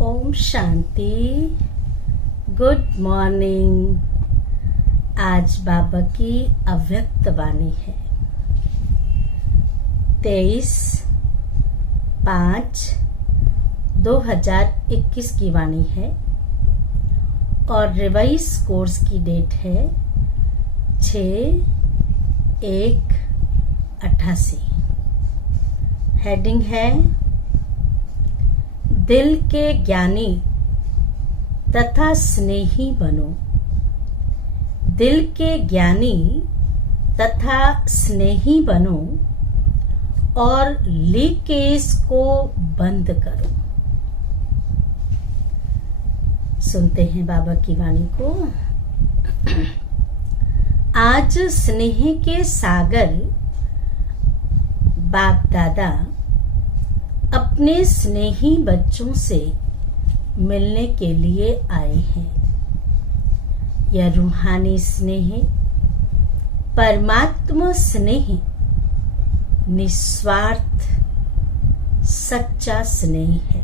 Om Shanti. Good morning. आज बाबा की अव्यक्त वाणी है। 23/5/2021 की वाणी है और रिवाइज कोर्स की डेट है 6/1/88। हेडिंग है दिल के ज्ञानी तथा स्नेही बनो। दिल के ज्ञानी तथा स्नेही बनो और लीकेज को बंद करो। सुनते हैं बाबा की वाणी को। आज स्नेह के सागर बाप दादा अपने स्नेही बच्चों से मिलने के लिए आए हैं। यह रूहानी स्नेह, परमात्मा स्नेह, निस्वार्थ सच्चा स्नेह है।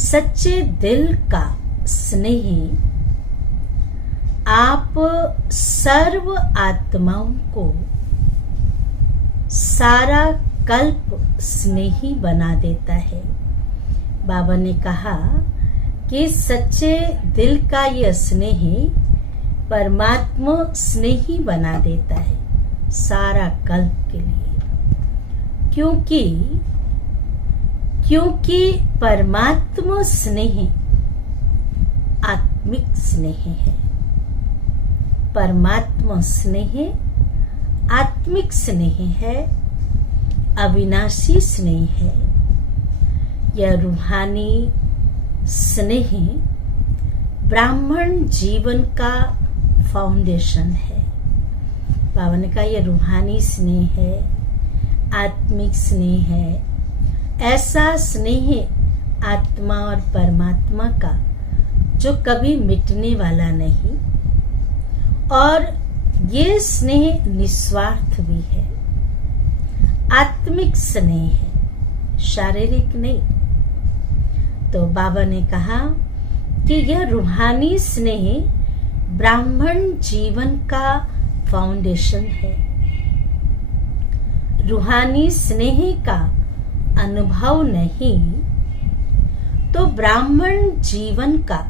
सच्चे दिल का स्नेह आप सर्व आत्माओं को सारा कल्प स्नेही बना देता है। बाबा ने कहा कि सच्चे दिल का यह स्नेह परमात्मा स्नेही बना देता है सारा कल्प के लिए। क्योंकि परमात्मा स्नेह आत्मिक स्नेह है। परमात्मा स्नेह आत्मिक स्नेह है, अविनाशी स्नेह है। यह रूहानी स्नेह ब्राह्मण जीवन का फाउंडेशन है। बाबा ने कहा यह रूहानी स्नेह है, आत्मिक स्नेह है। ऐसा स्नेह आत्मा और परमात्मा का जो कभी मिटने वाला नहीं, और ये स्नेह निस्वार्थ भी है, आत्मिक स्नेह है, शारीरिक नहीं। तो बाबा ने कहा कि यह रूहानी स्नेह ब्राह्मण जीवन का फाउंडेशन है। रूहानी स्नेह का अनुभव नहीं तो ब्राह्मण जीवन का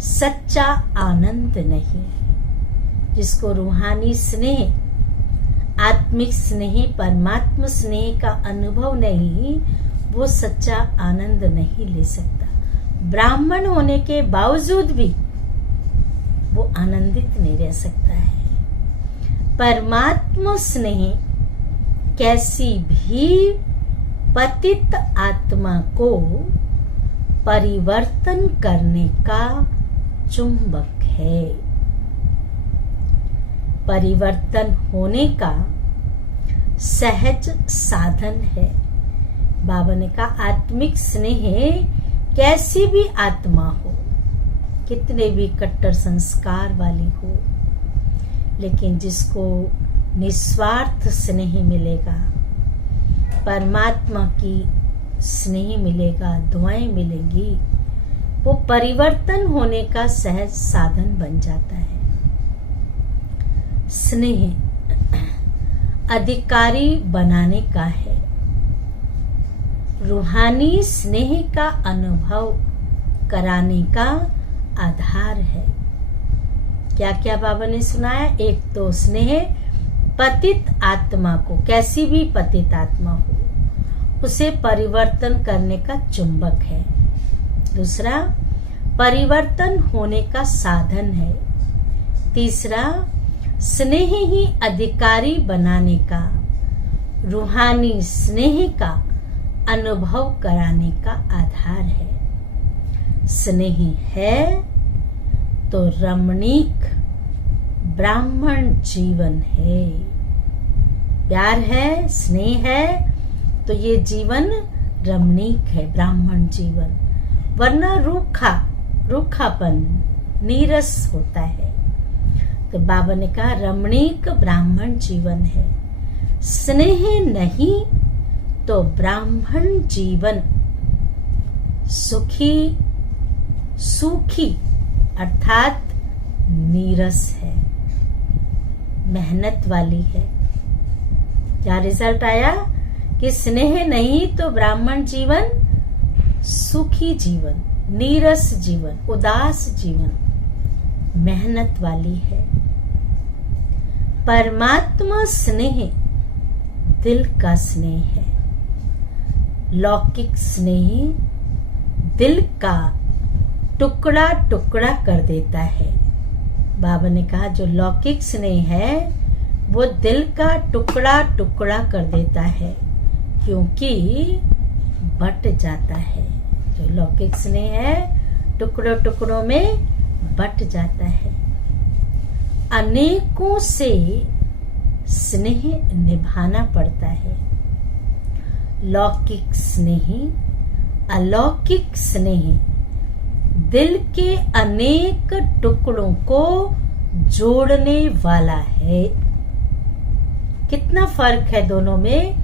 सच्चा आनंद नहीं। जिसको रूहानी स्नेह, आत्मिक स्नेह, परमात्मा स्नेह का अनुभव नहीं, वो सच्चा आनंद नहीं ले सकता। ब्राह्मण होने के बावजूद भी वो आनंदित नहीं रह सकता है। परमात्मा स्नेह कैसी भी पतित आत्मा को परिवर्तन करने का चुंबक है, परिवर्तन होने का सहज साधन है। बाबा ने कहा आत्मिक स्नेह कैसी भी आत्मा हो, कितने भी कट्टर संस्कार वाली हो, लेकिन जिसको निस्वार्थ स्नेह मिलेगा, परमात्मा की स्नेह मिलेगा, दुआएं मिलेंगी, वो परिवर्तन होने का सहज साधन बन जाता है। स्नेह अधिकारी बनाने का है। रूहानी स्नेह का अनुभव कराने का आधार है। क्या क्या बाबा ने सुनाया? एक तो स्नेह पतित आत्मा को, कैसी भी पतित आत्मा हो, उसे परिवर्तन करने का चुंबक है। दूसरा, परिवर्तन होने का साधन है। तीसरा, स्नेह ही अधिकारी बनाने का, रूहानी स्नेह का अनुभव कराने का आधार है। स्नेह है तो रमणीक ब्राह्मण जीवन है। प्यार है, स्नेह है, तो ये जीवन रमणीक है, ब्राह्मण जीवन। वरना रूखापन, नीरस होता है। तो बाबा ने कहा रमणीक ब्राह्मण जीवन है। स्नेह नहीं तो ब्राह्मण जीवन सुखी सूखी अर्थात नीरस है, मेहनत वाली है। क्या रिजल्ट आया कि स्नेह नहीं तो ब्राह्मण जीवन सुखी जीवन, नीरस जीवन, उदास जीवन, मेहनत वाली है। परमात्मा स्नेह दिल का स्नेह है। लौकिक स्नेह दिल का टुकड़ा टुकड़ा कर देता है। बाबा ने कहा जो लौकिक स्नेह है वो दिल का टुकड़ा टुकड़ा कर देता है, क्योंकि बट जाता है। जो लौकिक स्नेह है टुकड़ों टुकड़ों में बट जाता है। अनेकों से स्नेह निभाना पड़ता है। लौकिक स्नेह अलौकिक स्नेह दिल के अनेक टुकड़ों को जोड़ने वाला है। कितना फर्क है दोनों में,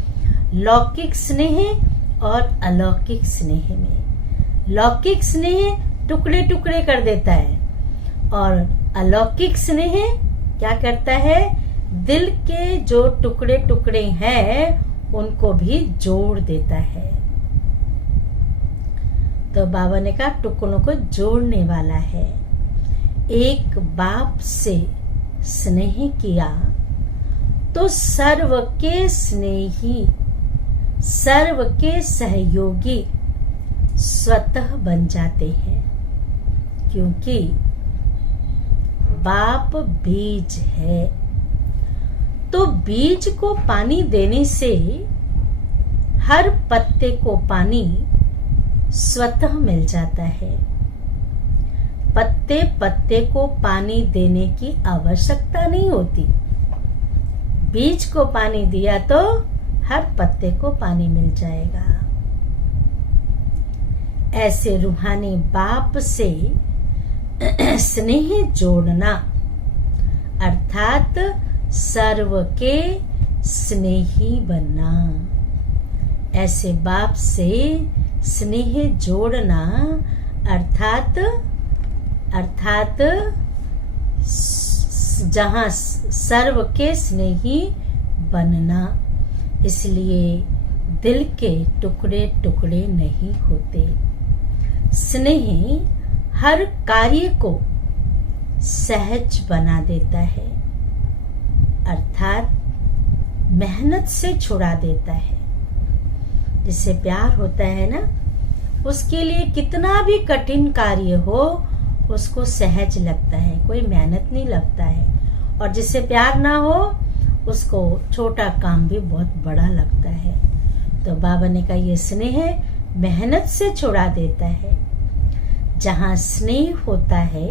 लौकिक स्नेह और अलौकिक स्नेह में। लौकिक स्नेह टुकड़े टुकड़े कर देता है और अलौकिक स्नेह क्या करता है, दिल के जो टुकड़े टुकड़े हैं उनको भी जोड़ देता है। तो बाबा ने कहा टुकड़ों को जोड़ने वाला है। एक बाप से स्नेह किया तो सर्व के स्नेही, सर्व के सहयोगी स्वतः बन जाते हैं, क्योंकि बाप बीज है। तो बीज को पानी देने से हर पत्ते को पानी स्वतः मिल जाता है। पत्ते पत्ते को पानी देने की आवश्यकता नहीं होती। बीज को पानी दिया तो हर पत्ते को पानी मिल जाएगा। ऐसे रूहानी बाप से स्नेह जोड़ना अर्थात सर्व के स्नेही बनना। ऐसे बाप से स्नेह जोड़ना अर्थात जहां सर्व के स्नेही बनना। इसलिए दिल के टुकड़े टुकड़े नहीं होते। स्नेह हर कार्य को सहज बना देता है, अर्थात मेहनत से छुड़ा देता है। जिससे प्यार होता है ना, उसके लिए कितना भी कठिन कार्य हो उसको सहज लगता है, कोई मेहनत नहीं लगता है। और जिससे प्यार ना हो उसको छोटा काम भी बहुत बड़ा लगता है। तो बाबा ने कहा ये स्नेह मेहनत से छुड़ा देता है। जहाँ स्नेह होता है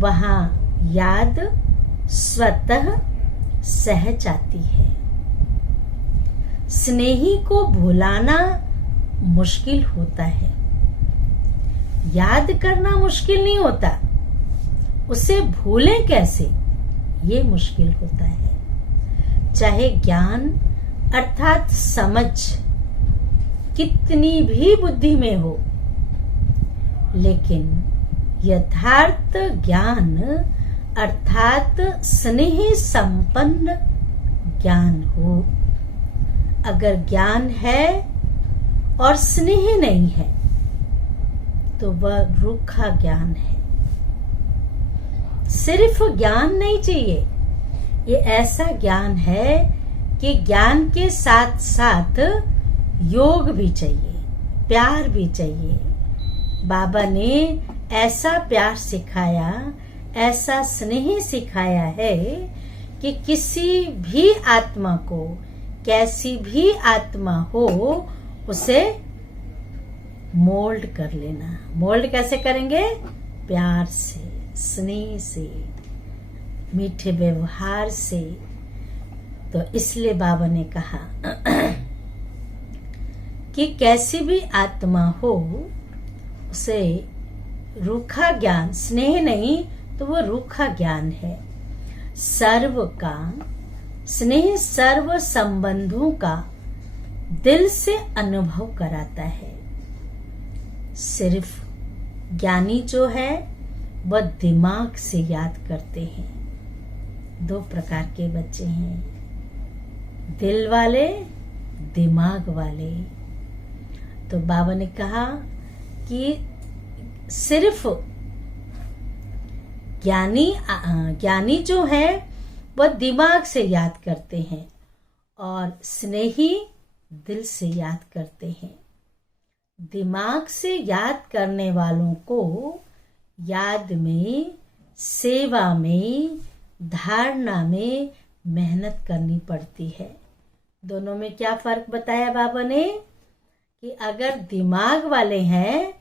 वहाँ याद स्वतः सहज आती है। स्नेही को भुलाना मुश्किल होता है, याद करना मुश्किल नहीं होता, उसे भूलें कैसे ये मुश्किल होता है। चाहे ज्ञान अर्थात समझ कितनी भी बुद्धि में हो, लेकिन यथार्थ ज्ञान अर्थात स्नेह संपन्न ज्ञान हो। अगर ज्ञान है और स्नेह नहीं है तो वह रूखा ज्ञान है। सिर्फ ज्ञान नहीं चाहिए, ये ऐसा ज्ञान है कि ज्ञान के साथ साथ योग भी चाहिए, प्यार भी चाहिए। बाबा ने ऐसा प्यार सिखाया, ऐसा स्नेह सिखाया है कि किसी भी आत्मा को, कैसी भी आत्मा हो, उसे मोल्ड कर लेना। मोल्ड कैसे करेंगे? प्यार से, स्नेह से, मीठे व्यवहार से। तो इसलिए बाबा ने कहा कि कैसी भी आत्मा हो उसे रूखा ज्ञान, स्नेह नहीं तो वो रूखा ज्ञान है। सर्व का स्नेह सर्व संबंधों का दिल से अनुभव कराता है। सिर्फ ज्ञानी जो है वह दिमाग से याद करते हैं। दो प्रकार के बच्चे हैं, दिल वाले, दिमाग वाले। तो बाबा ने कहा कि सिर्फ ज्ञानी जो है वह दिमाग से याद करते हैं और स्नेही दिल से याद करते हैं। दिमाग से याद करने वालों को याद में, सेवा में, धारणा में मेहनत करनी पड़ती है। दोनों में क्या फर्क बताया बाबा ने कि अगर दिमाग वाले हैं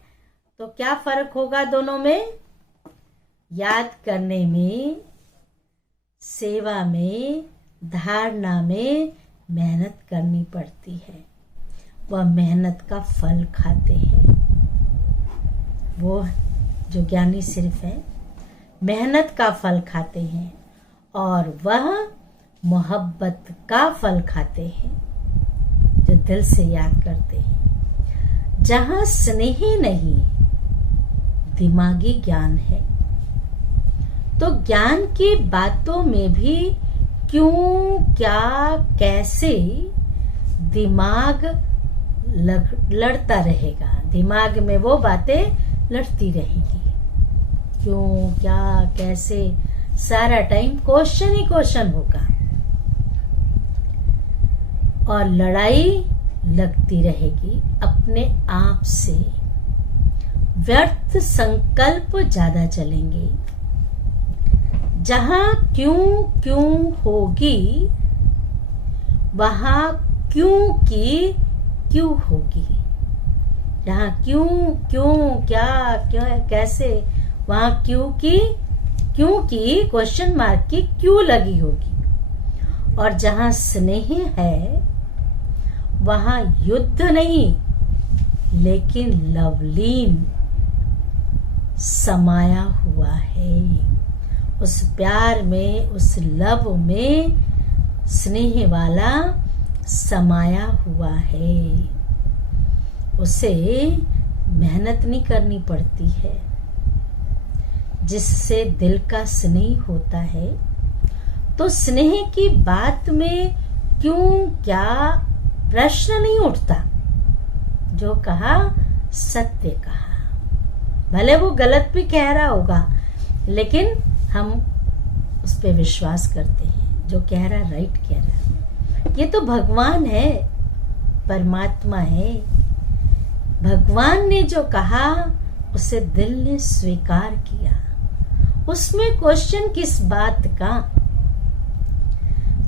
तो क्या फर्क होगा दोनों में? याद करने में, सेवा में, धारणा में मेहनत करनी पड़ती है। वह मेहनत का फल खाते हैं। वो जो ज्ञानी सिर्फ है मेहनत का फल खाते हैं और वह मोहब्बत का फल खाते हैं जो दिल से याद करते हैं। जहां स्नेह नहीं, दिमागी ज्ञान है। तो ज्ञान की बातों में भी क्यों, क्या, कैसे दिमाग लड़ता रहेगा। दिमाग में वो बातें लड़ती रहेंगी। क्यों, क्या, कैसे, सारा टाइम क्वेश्चन ही क्वेश्चन होगा और लड़ाई लगती रहेगी अपने आप से। व्यर्थ संकल्प ज्यादा चलेंगे। जहां क्यों क्यों होगी वहां क्यों की क्यों होगी। जहां क्यों क्यों, क्या, क्यों, कैसे, वहां क्यों की क्वेश्चन मार्क की क्यों लगी होगी। और जहां स्नेह है वहां युद्ध नहीं लेकिन लवलीन समाया हुआ है। उस प्यार में, उस लव में स्नेह वाला समाया हुआ है। उसे मेहनत नहीं करनी पड़ती है। जिससे दिल का स्नेह होता है तो स्नेह की बात में क्यों, क्या प्रश्न नहीं उठता। जो कहा सत्य कहा, भले वो गलत भी कह रहा होगा लेकिन हम उस पर विश्वास करते हैं। जो कह रहा राइट कह रहा। ये तो भगवान है, परमात्मा है। भगवान ने जो कहा उसे दिल ने स्वीकार किया। उसमें क्वेश्चन किस बात का।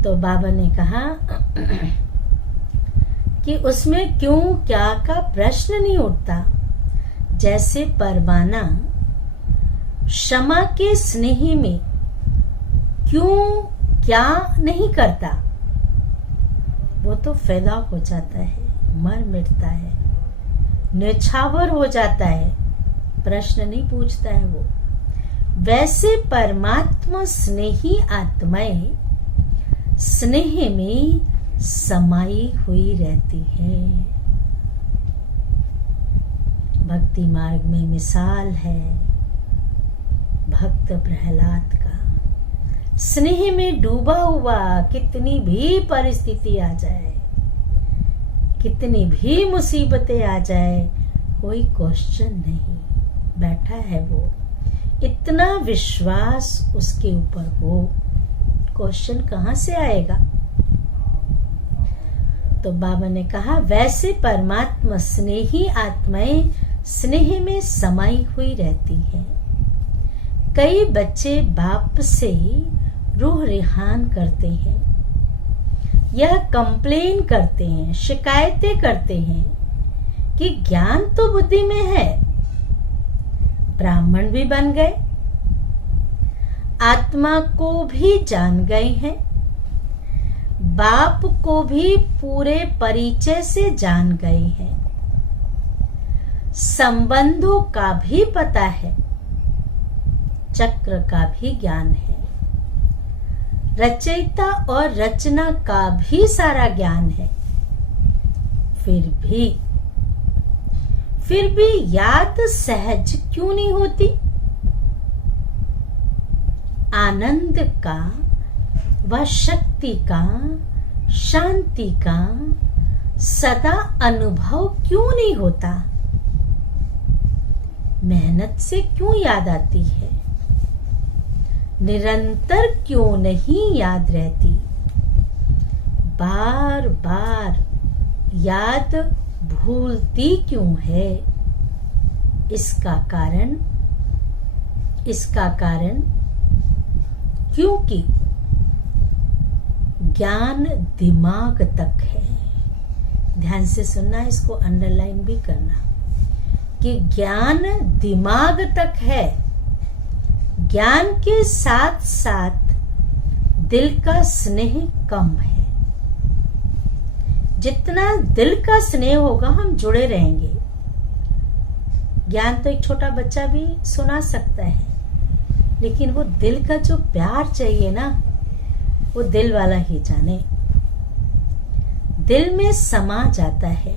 तो बाबा ने कहा कि उसमें क्यों, क्या का प्रश्न नहीं उठता। जैसे परवाना क्षमा के स्नेह में क्यों, क्या नहीं करता। वो तो फैदा हो जाता है, मर मिटता है, न्यौछावर हो जाता है, प्रश्न नहीं पूछता है वो। वैसे परमात्मा स्नेही आत्माएं स्नेह में समाई हुई रहती है। भक्ति मार्ग में मिसाल है भक्त प्रहलाद का। स्नेह में डूबा हुआ, कितनी भी परिस्थिति आ जाए, कितनी भी मुसीबतें आ जाए, कोई क्वेश्चन नहीं, बैठा है वो। इतना विश्वास उसके ऊपर हो, क्वेश्चन कहां से आएगा। तो बाबा ने कहा वैसे परमात्मा स्नेही आत्माएं स्नेह में समाई हुई रहती हैं। कई बच्चे बाप से रूह रिहान करते हैं, यह कंप्लेन करते हैं, शिकायतें करते हैं कि ज्ञान तो बुद्धि में है, ब्राह्मण भी बन गए, आत्मा को भी जान गए हैं, बाप को भी पूरे परिचय से जान गए हैं, संबंधों का भी पता है, चक्र का भी ज्ञान है, रचयिता और रचना का भी सारा ज्ञान है। फिर भी याद सहज क्यों नहीं होती? आनंद का व शक्ति का, शांति का सदा अनुभव क्यों नहीं होता? मेहनत से क्यों याद आती है? निरंतर क्यों नहीं याद रहती? बार बार याद भूलती क्यों है? इसका कारण क्योंकि ज्ञान दिमाग तक है। ध्यान से सुनना, इसको अंडरलाइन भी करना कि ज्ञान दिमाग तक है। ज्ञान के साथ साथ दिल का स्नेह कम है। जितना दिल का स्नेह होगा हम जुड़े रहेंगे। ज्ञान तो एक छोटा बच्चा भी सुना सकता है, लेकिन वो दिल का जो प्यार चाहिए ना, वो दिल वाला ही जाने। दिल में समा जाता है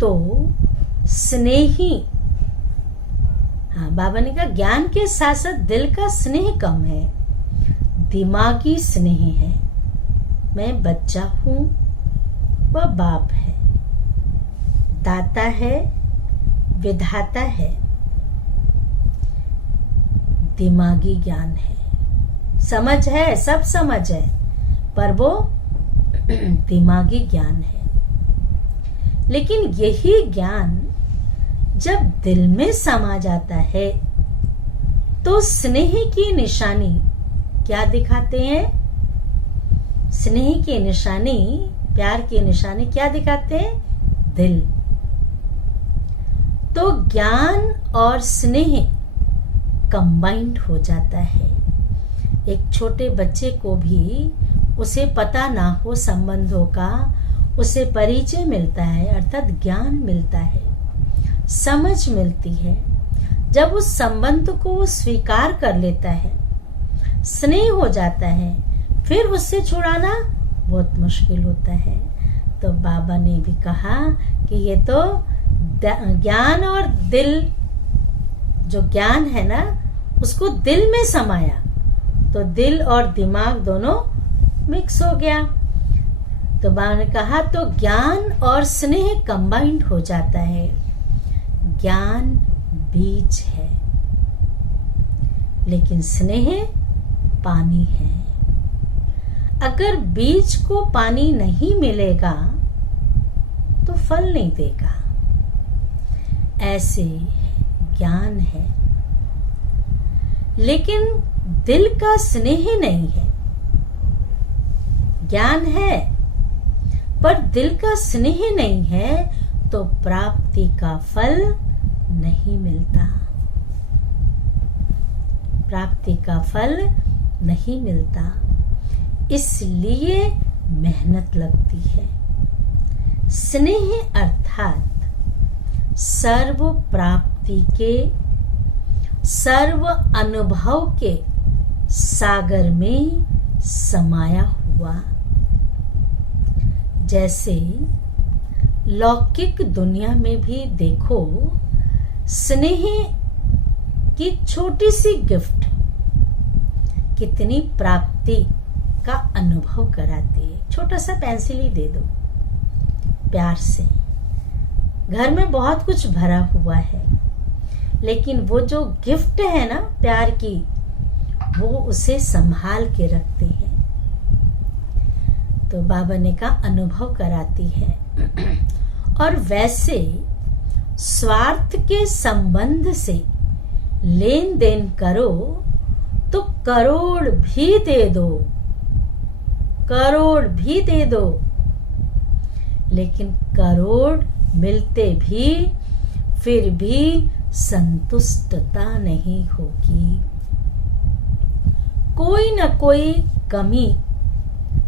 तो स्नेही, हाँ बाबा ने कहा ज्ञान के साथ साथ दिल का स्नेह कम है, दिमागी स्नेह है। मैं बच्चा हूं, वह बाप है, दाता है, विधाता है। दिमागी ज्ञान है, समझ है, सब समझ है, पर वो दिमागी ज्ञान है। लेकिन यही ज्ञान जब दिल में समा जाता है तो स्नेह की निशानी क्या दिखाते हैं? स्नेह की निशानी, प्यार की निशानी क्या दिखाते हैं? दिल। तो ज्ञान और स्नेह कंबाइंड हो जाता है। एक छोटे बच्चे को भी उसे पता ना हो संबंधों का, उसे परिचय मिलता है, अर्थात ज्ञान मिलता है, समझ मिलती है। जब उस संबंध को वो स्वीकार कर लेता है, स्नेह हो जाता है, फिर उससे छुड़ाना बहुत मुश्किल होता है। तो बाबा ने भी कहा कि ये तो ज्ञान और दिल, जो ज्ञान है ना, उसको दिल में समाया तो दिल और दिमाग दोनों मिक्स हो गया। तो बाबा ने कहा तो ज्ञान और स्नेह कंबाइंड हो जाता है। ज्ञान बीज है, लेकिन स्नेह पानी है। अगर बीज को पानी नहीं मिलेगा तो फल नहीं देगा। ऐसे ज्ञान है, लेकिन दिल का स्नेह नहीं है। ज्ञान है पर दिल का स्नेह नहीं है तो प्राप्ति का फल नहीं मिलता। प्राप्ति का फल नहीं मिलता, इसलिए मेहनत लगती है। स्नेह अर्थात सर्व प्राप्ति के, सर्व अनुभव के सागर में समाया हुआ। जैसे लौकिक दुनिया में भी देखो, स्नेह की छोटी सी गिफ्ट कितनी प्राप्ति का अनुभव कराती है। छोटा सा पेंसिल ही दे दो प्यार से, घर में बहुत कुछ भरा हुआ है, लेकिन वो जो गिफ्ट है ना प्यार की, वो उसे संभाल के रखते हैं। तो बाबा ने कहा अनुभव कराती है। और वैसे स्वार्थ के संबंध से लेन देन करो तो करोड़ भी दे दो, करोड़ भी दे दो, लेकिन करोड़ मिलते भी फिर भी संतुष्टता नहीं होगी। कोई न कोई कमी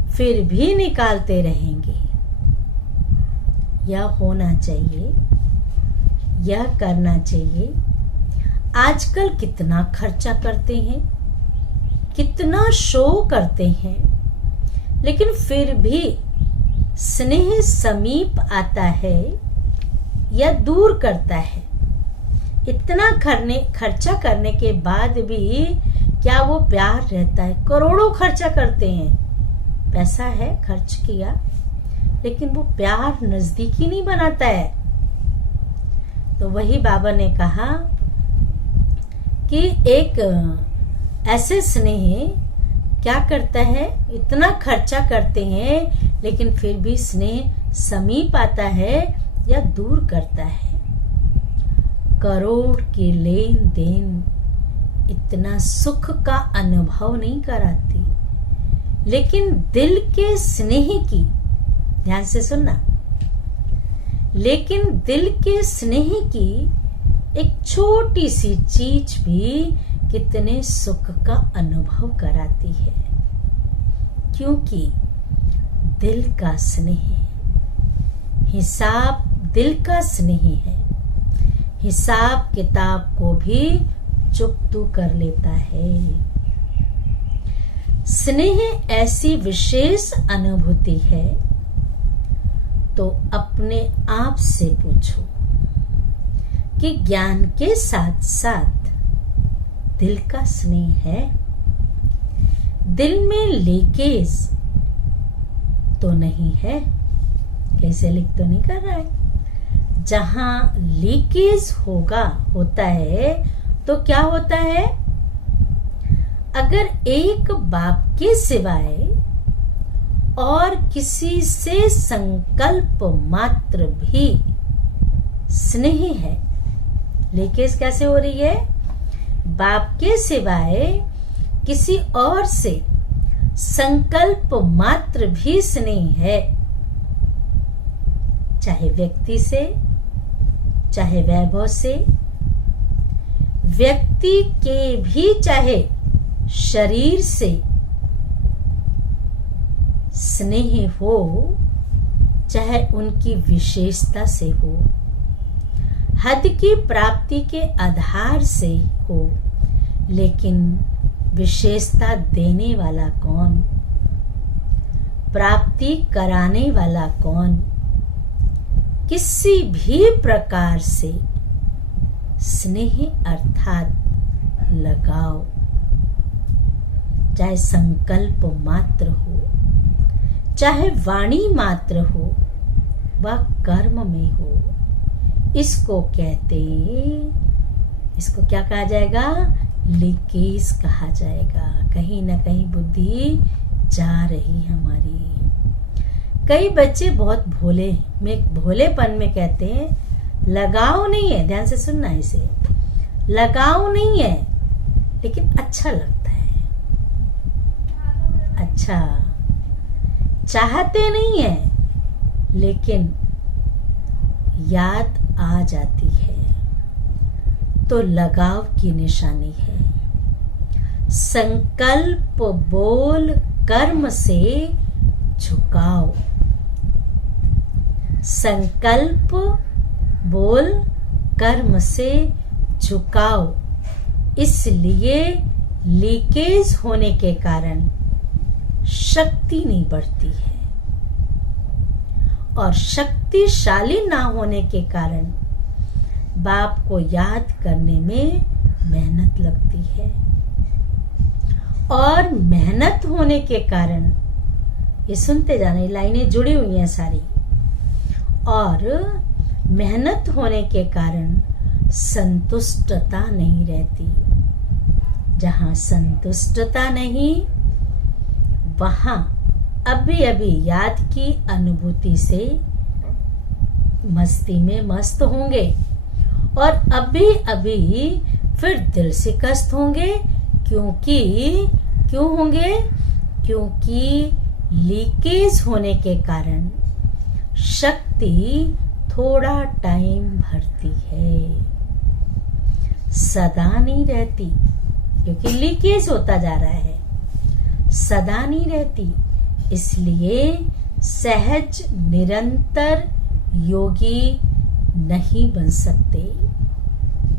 फिर भी निकालते रहेंगे। यह होना चाहिए, यह करना चाहिए। आजकल कितना खर्चा करते हैं, कितना शो करते हैं, लेकिन फिर भी स्नेह समीप आता है, या दूर करता है। इतना खर्चा करने के बाद भी क्या वो प्यार रहता है? करोड़ों खर्चा करते हैं, पैसा है खर्च किया, लेकिन वो प्यार नजदीकी नहीं बनाता है। तो वही बाबा ने कहा कि एक ऐसे स्नेह क्या करता है, इतना खर्चा करते हैं लेकिन फिर भी स्नेह समीप आता है या दूर करता है। करोड़ के लेन देन इतना सुख का अनुभव नहीं कराती, लेकिन दिल के स्नेह की, ध्यान से सुनना, लेकिन दिल के स्नेह की एक छोटी सी चीज भी कितने सुख का अनुभव कराती है। क्योंकि दिल का स्नेह, हिसाब दिल का स्नेह है, हिसाब किताब को भी चुकतू कर लेता है। स्नेह ऐसी विशेष अनुभूति है, तो अपने आप से पूछो कि ज्ञान के साथ साथ दिल का स्नेह है? दिल में लीकेज तो नहीं है? कैसे लीक तो नहीं कर रहा है? जहां लीकेज होता है तो क्या होता है? अगर एक बाप के सिवाय और किसी से संकल्प मात्र भी स्नेह है, लीकेज कैसे हो रही है? बाप के सिवाय किसी और से संकल्प मात्र भी स्नेह है, चाहे व्यक्ति से, चाहे वैभव से, व्यक्ति के भी चाहे शरीर से स्नेह हो, चाहे उनकी विशेषता से हो, हद की प्राप्ति के आधार से हो, लेकिन विशेषता देने वाला कौन? प्राप्ति कराने वाला कौन? किसी भी प्रकार से स्नेह अर्थात लगाव, चाहे संकल्प मात्र हो, चाहे वाणी मात्र हो, व कर्म में हो, इसको क्या कहा जाएगा? लीकेज कहा जाएगा। कहीं ना कहीं बुद्धि जा रही हमारी। कई बच्चे बहुत भोलेपन में कहते हैं लगाव नहीं है, ध्यान से सुनना, इसे लगाव नहीं है लेकिन अच्छा लगता है, अच्छा चाहते नहीं है लेकिन याद आ जाती है, तो लगाव की निशानी है। संकल्प बोल कर्म से झुकाव, संकल्प बोल कर्म से झुकाव, इसलिए लीकेज होने के कारण शक्ति नहीं बढ़ती है, और शक्तिशाली ना होने के कारण बाप को याद करने में मेहनत लगती है, और मेहनत होने के कारण, ये सुनते जाना, ये लाइनें जुड़ी हुई हैं सारी, और मेहनत होने के कारण संतुष्टता नहीं रहती। जहां संतुष्टता नहीं, वहां अभी अभी याद की अनुभूति से मस्ती में मस्त होंगे, और अभी अभी फिर दिल से कष्ट होंगे। क्यों होंगे? क्योंकि लीकेज होने के कारण शक्ति थोड़ा टाइम भरती है, सदा नहीं रहती, क्योंकि लीकेज होता जा रहा है, सदा नहीं रहती। इसलिए सहज निरंतर योगी नहीं बन सकते।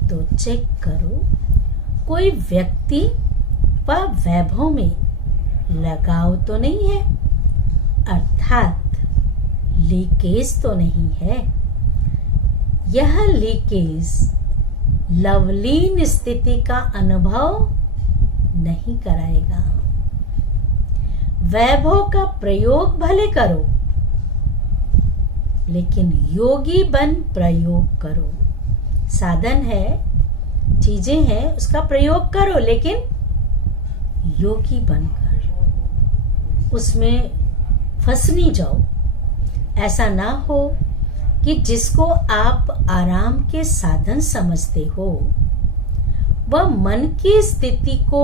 तो चेक करो, कोई व्यक्ति व वैभव में लगाव तो नहीं है, अर्थात लीकेज तो नहीं है, यह लीकेज लवलीन स्थिति का अनुभव नहीं कराएगा। वैभव का प्रयोग भले करो, लेकिन योगी बन प्रयोग करो। साधन है, चीजें हैं, उसका प्रयोग करो, लेकिन योगी बनकर उसमें फंस नहीं जाओ। ऐसा ना हो कि जिसको आप आराम के साधन समझते हो वह मन की स्थिति को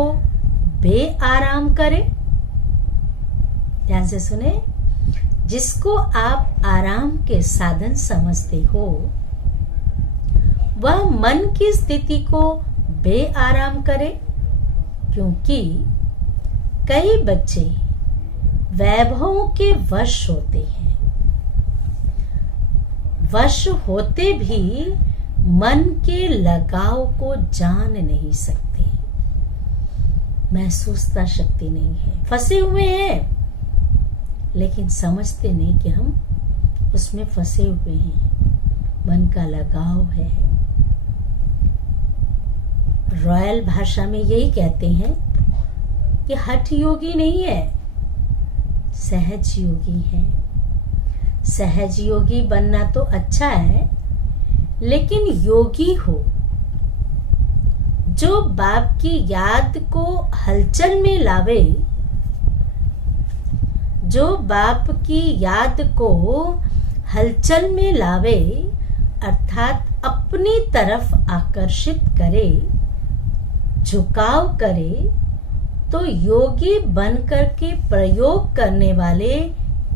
बेआराम करे। ध्यान से सुने, जिसको आप आराम के साधन समझते हो वह मन की स्थिति को बेआराम करे, क्योंकि कई बच्चे वैभवों के वश होते हैं। वश होते भी मन के लगाव को जान नहीं सकते, महसूसता शक्ति नहीं है, फंसे हुए हैं, लेकिन समझते नहीं कि हम उसमें फंसे हुए हैं। मन का लगाव है। रॉयल भाषा में यही कहते हैं कि हठ योगी नहीं है, सहज योगी है। सहज योगी बनना तो अच्छा है, लेकिन योगी हो जो बाप की याद को हलचल में लावे, जो बाप की याद को हलचल में लावे, अर्थात अपनी तरफ आकर्षित करे, झुकाव करे, तो योगी बनकर के प्रयोग करने वाले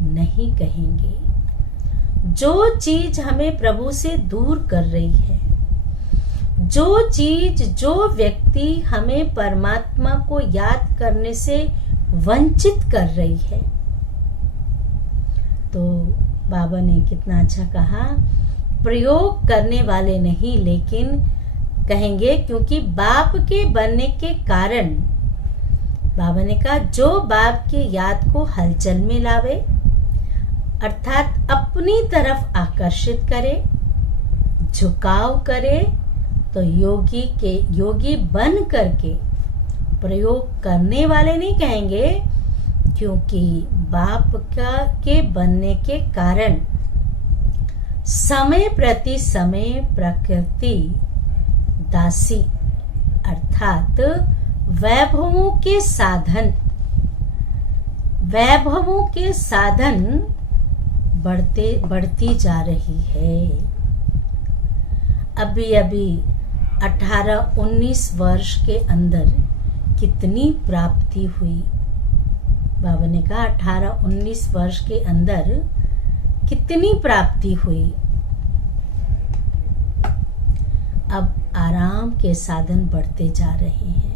नहीं कहेंगे। जो चीज हमें प्रभु से दूर कर रही है, जो चीज, जो व्यक्ति हमें परमात्मा को याद करने से वंचित कर रही है, तो बाबा ने कितना अच्छा कहा, प्रयोग करने वाले नहीं लेकिन कहेंगे, क्योंकि बाप के बनने के कारण बाबा ने कहा जो बाप की याद को हलचल में लावे, अर्थात अपनी तरफ आकर्षित करे, झुकाव करे, तो योगी बन करके प्रयोग करने वाले नहीं कहेंगे, क्योंकि बाप के बनने के कारण समय प्रति समय प्रकृति दासी, अर्थात वैभवों के साधन बढ़ती जा रही है। अभी 18-19 वर्ष के अंदर कितनी प्राप्ति हुई। बाबा ने कहा 18-19 वर्ष के अंदर कितनी प्राप्ति हुई। अब आराम के साधन बढ़ते जा रहे हैं,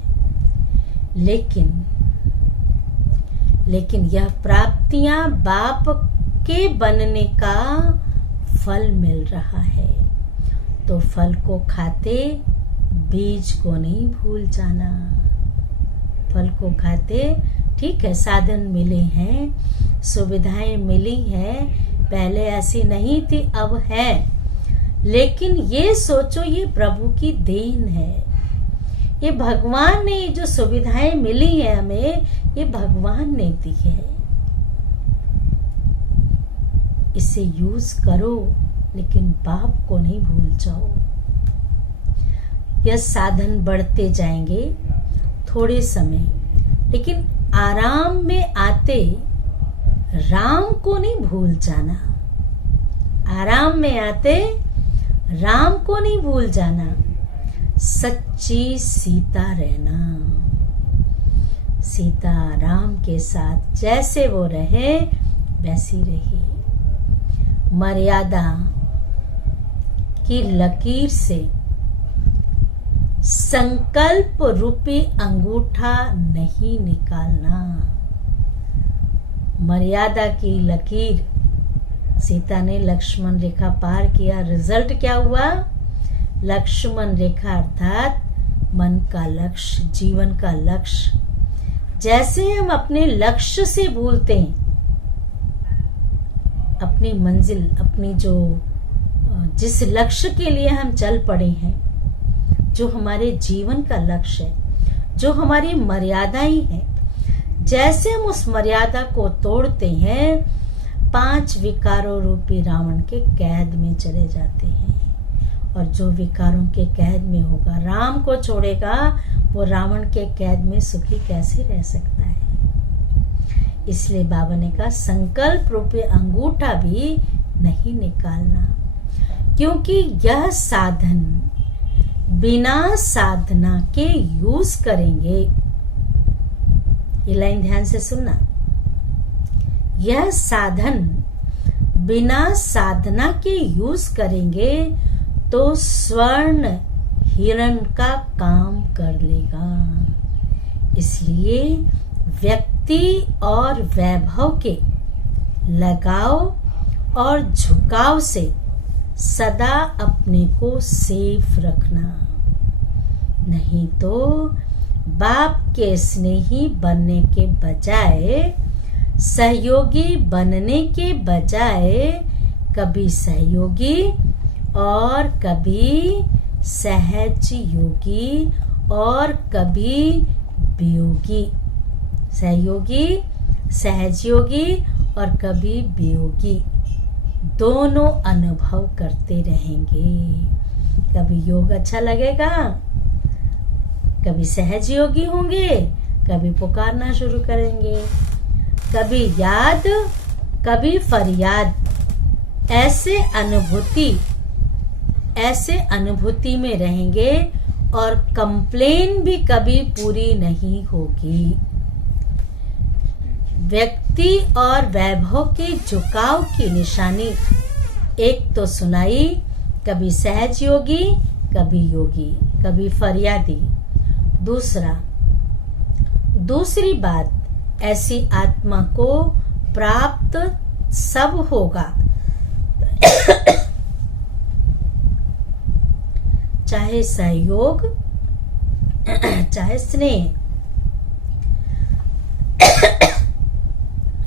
लेकिन यह प्राप्तियां बाप के बनने का फल मिल रहा है, तो फल को खाते बीज को नहीं भूल जाना। फल को खाते, ठीक है, साधन मिले हैं, सुविधाएं मिली हैं, पहले ऐसी नहीं थी, अब है, लेकिन ये सोचो ये प्रभु की देन है। ये भगवान ने जो सुविधाएं मिली है हमें, ये भगवान ने दी है। इसे यूज करो, लेकिन बाप को नहीं भूल जाओ। यह साधन बढ़ते जाएंगे थोड़े समय, लेकिन आराम में आते राम को नहीं भूल जाना। आराम में आते राम को नहीं भूल जाना। सच्ची सीता रहना। सीता राम के साथ जैसे वो रहे वैसी रही। मर्यादा की लकीर से संकल्प रूपी अंगूठा नहीं निकालना। मर्यादा की लकीर, सीता ने लक्ष्मण रेखा पार किया, रिजल्ट क्या हुआ? लक्ष्मण रेखा अर्थात मन का लक्ष्य, जीवन का लक्ष्य। जैसे हम अपने लक्ष्य से भूलते हैं, अपनी मंजिल, अपनी जो जिस लक्ष्य के लिए हम चल पड़े हैं, जो हमारे जीवन का लक्ष्य है, जो हमारी मर्यादाएं हैं, जैसे हम उस मर्यादा को तोड़ते हैं, 5 विकारों रूपी रावण के कैद में चले जाते हैं। और जो विकारों के कैद में होगा, राम को छोड़ेगा, वो रावण के कैद में सुखी कैसे रह सकता है। इसलिए बाबा ने कहा संकल्प रूपी अंगूठा भी नहीं निकालना, क्योंकि यह साधन बिना साधना के यूज करेंगे। ये लाइन ध्यान से सुनना। यह साधन बिना साधना के यूज करेंगे तो स्वर्ण हिरण का काम कर लेगा। इसलिए व्यक्ति और वैभव के लगाव और झुकाव से सदा अपने को सेफ रखना, नहीं तो बाप के स्नेही बनने के बजाय, सहयोगी बनने के बजाय कभी सहयोगी और कभी सहज योगी और कभी वियोगी, सहयोगी, सहजयोगी और कभी वियोगी, दोनों अनुभव करते रहेंगे। कभी योग अच्छा लगेगा, कभी सहज योगी होंगे, कभी पुकारना शुरू करेंगे, कभी याद, कभी फरियाद। ऐसे अनुभूति में रहेंगे और कंप्लेन भी कभी पूरी नहीं होगी। व्यक्ति और वैभव के झुकाव की निशानी एक तो सुनाई, कभी सहज योगी, कभी योगी, कभी फरियादी। दूसरी बात, ऐसी आत्मा को प्राप्त सब होगा, चाहे सहयोग चाहे स्नेह,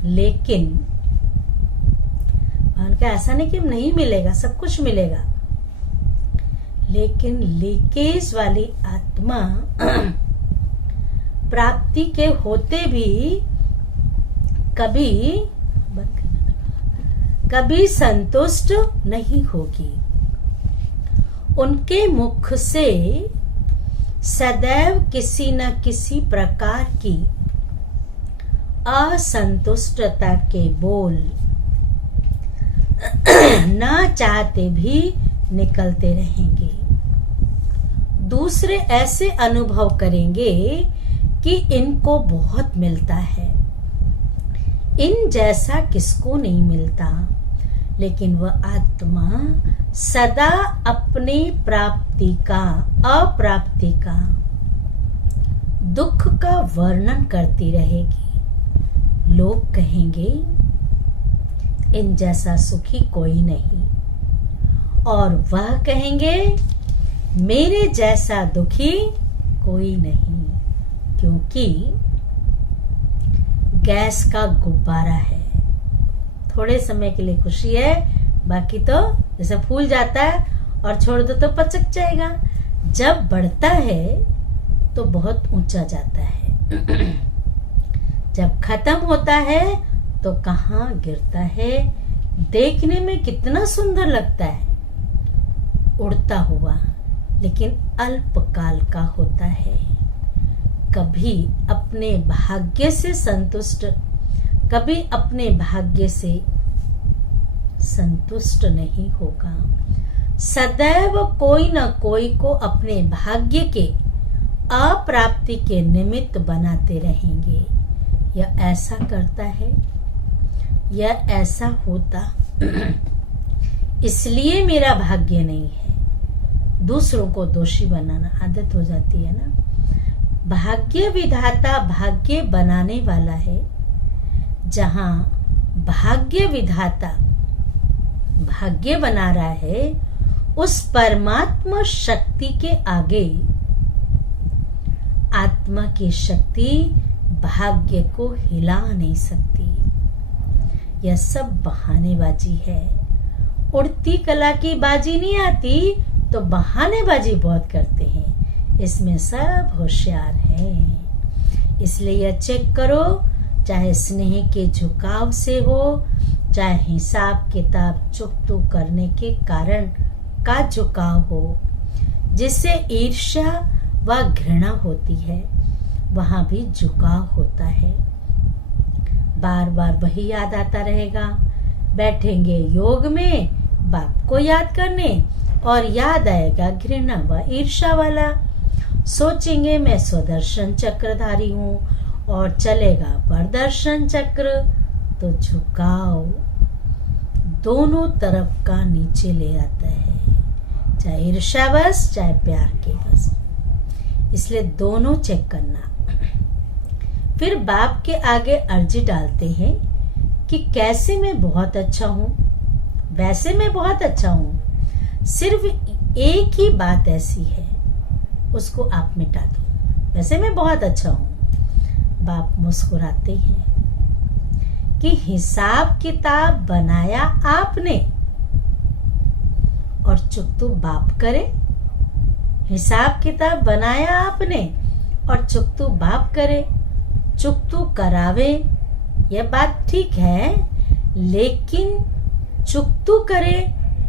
लेकिन उनका ऐसा नहीं कि नहीं मिलेगा, सब कुछ मिलेगा, लेकिन लीकेज वाली आत्मा प्राप्ति के होते भी कभी संतुष्ट नहीं होगी। उनके मुख से सदैव किसी न किसी प्रकार की असंतुष्टता के बोल ना चाहते भी निकलते रहेंगे। दूसरे ऐसे अनुभव करेंगे कि इनको बहुत मिलता है, इन जैसा किसको नहीं मिलता, लेकिन वह आत्मा सदा अपनी अप्राप्ति का दुख का वर्णन करती रहेगी। लोग कहेंगे इन जैसा सुखी कोई नहीं, और वह कहेंगे मेरे जैसा दुखी कोई नहीं, क्योंकि गैस का गुब्बारा है। थोड़े समय के लिए खुशी है, बाकी तो जैसे फूल जाता है और छोड़ दो तो पचक जाएगा। जब बढ़ता है तो बहुत ऊंचा जाता है, जब खत्म होता है तो कहाँ गिरता है। देखने में कितना सुंदर लगता है उड़ता हुआ, लेकिन अल्पकाल का होता है। कभी अपने भाग्य से संतुष्ट, कभी अपने भाग्य से संतुष्ट नहीं होगा। सदैव कोई न कोई को अपने भाग्य के अप्राप्ति के निमित्त बनाते रहेंगे। यह ऐसा करता है, यह ऐसा होता, इसलिए मेरा भाग्य नहीं है। दूसरों को दोषी बनाना आदत हो जाती है ना। भाग्य विधाता भाग्य बनाने वाला है। जहां भाग्य विधाता भाग्य बना रहा है, उस परमात्मा शक्ति के आगे आत्मा की शक्ति भाग्य को हिला नहीं सकती। यह सब बहानेबाजी है। उड़ती कला की बाजी नहीं आती तो बहानेबाजी बहुत करते हैं। इसमें सब होशियार हैं। इसलिए यह चेक करो, चाहे स्नेह के झुकाव से हो, चाहे हिसाब किताब चुकतू करने के कारण का झुकाव हो, जिससे ईर्ष्या व घृणा होती है, वहां भी झुकाव होता है। बार बार वही याद आता रहेगा। बैठेंगे योग में बाप को याद करने और याद आएगा घृणा व ईर्ष्या वाला। सोचेंगे मैं स्वदर्शन चक्रधारी हूँ और चलेगा परदर्शन चक्र, तो झुकाव दोनों तरफ का नीचे ले आता है, चाहे ईर्ष्या बस चाहे प्यार के बस। इसलिए दोनों चेक करना। फिर बाप के आगे अर्जी डालते हैं कि कैसे मैं बहुत अच्छा हूं, वैसे मैं बहुत अच्छा हूं, सिर्फ एक ही बात ऐसी है, उसको आप मिटा दो। वैसे मैं बहुत अच्छा हूं। बाप मुस्कुराते हैं कि हिसाब किताब बनाया आपने और चुकतू बाप करे। हिसाब किताब बनाया आपने और चुकतू बाप करे, चुकतू करावे, यह बात ठीक है, लेकिन चुकतू करे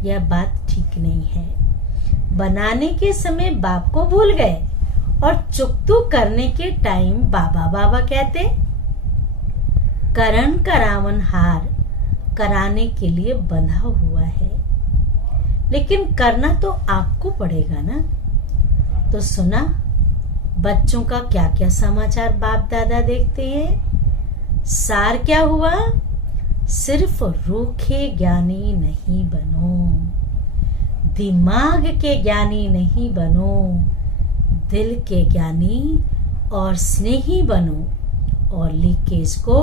यह बात ठीक नहीं है। बनाने के समय बाप को भूल गए और चुकतू करने के टाइम बाबा बाबा कहते। करण करावन हार कराने के लिए बंधा हुआ है, लेकिन करना तो आपको पड़ेगा ना। तो सुना बच्चों का क्या क्या समाचार बाप दादा देखते हैं। सार क्या हुआ? सिर्फ रूखे ज्ञानी नहीं बनो, दिमाग के ज्ञानी नहीं बनो, दिल के ज्ञानी और स्नेही बनो और लीकेज को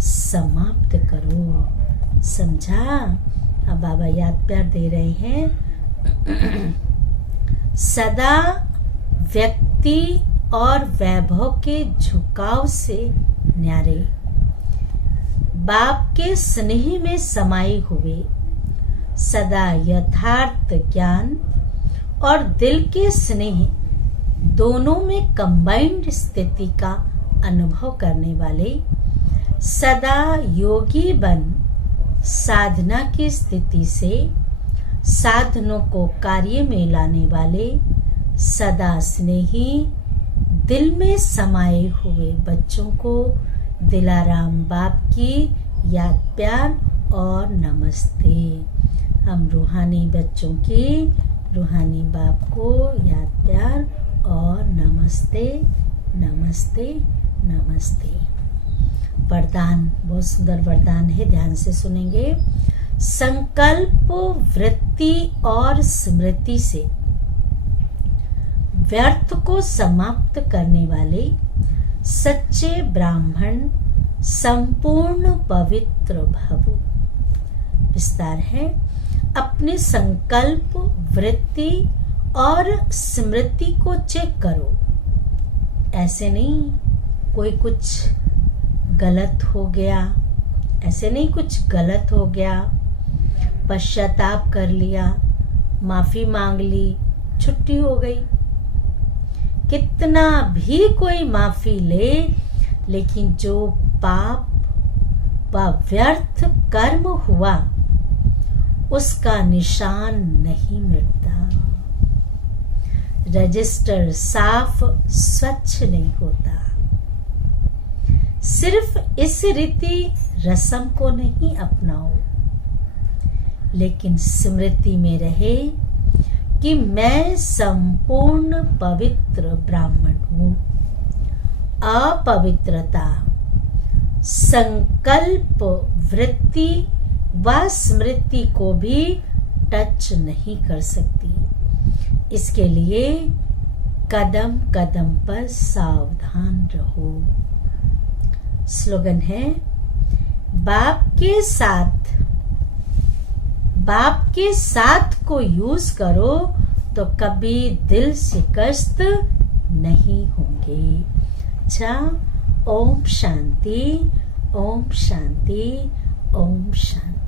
समाप्त करो। समझा? अब बाबा याद प्यार दे रहे हैं। सदा व्यक्ति और वैभव के झुकाव से न्यारे, बाप के स्नेह में समाये हुए, सदा यथार्थ ज्ञान और दिल के स्नेह दोनों में कंबाइंड स्थिति का अनुभव करने वाले, सदा योगी बन साधना की स्थिति से साधनों को कार्य में लाने वाले, सदा स्नेही दिल में समाये हुए बच्चों को दिलाराम बाप की याद प्यार और नमस्ते। हम रूहानी बच्चों की रूहानी बाप को याद प्यार और नमस्ते नमस्ते नमस्ते। वरदान, बहुत सुंदर वरदान है, ध्यान से सुनेंगे। संकल्प वृत्ति और स्मृति से व्यर्थ को समाप्त करने वाले सच्चे ब्राह्मण संपूर्ण पवित्र भवो। विस्तार है, अपने संकल्प वृत्ति और स्मृति को चेक करो। ऐसे नहीं कोई कुछ गलत हो गया, ऐसे नहीं कुछ गलत हो गया, पश्चाताप कर लिया, माफी मांग ली, छुट्टी हो गई। कितना भी कोई माफी ले, लेकिन जो पाप व व्यर्थ कर्म हुआ उसका निशान नहीं मिटता। रजिस्टर साफ स्वच्छ नहीं होता। सिर्फ इस रीति रस्म को नहीं अपनाओ, लेकिन स्मृति में रहे कि मैं संपूर्ण पवित्र ब्राह्मण हूं। अपवित्रता संकल्प वृत्ति व स्मृति को भी टच नहीं कर सकती। इसके लिए कदम कदम पर सावधान रहो। स्लोगन है, बाप के साथ को यूज करो तो कभी दिल शिकस्त नहीं होंगे। अच्छा, ओम शांति, ओम शांति, ओम शांति।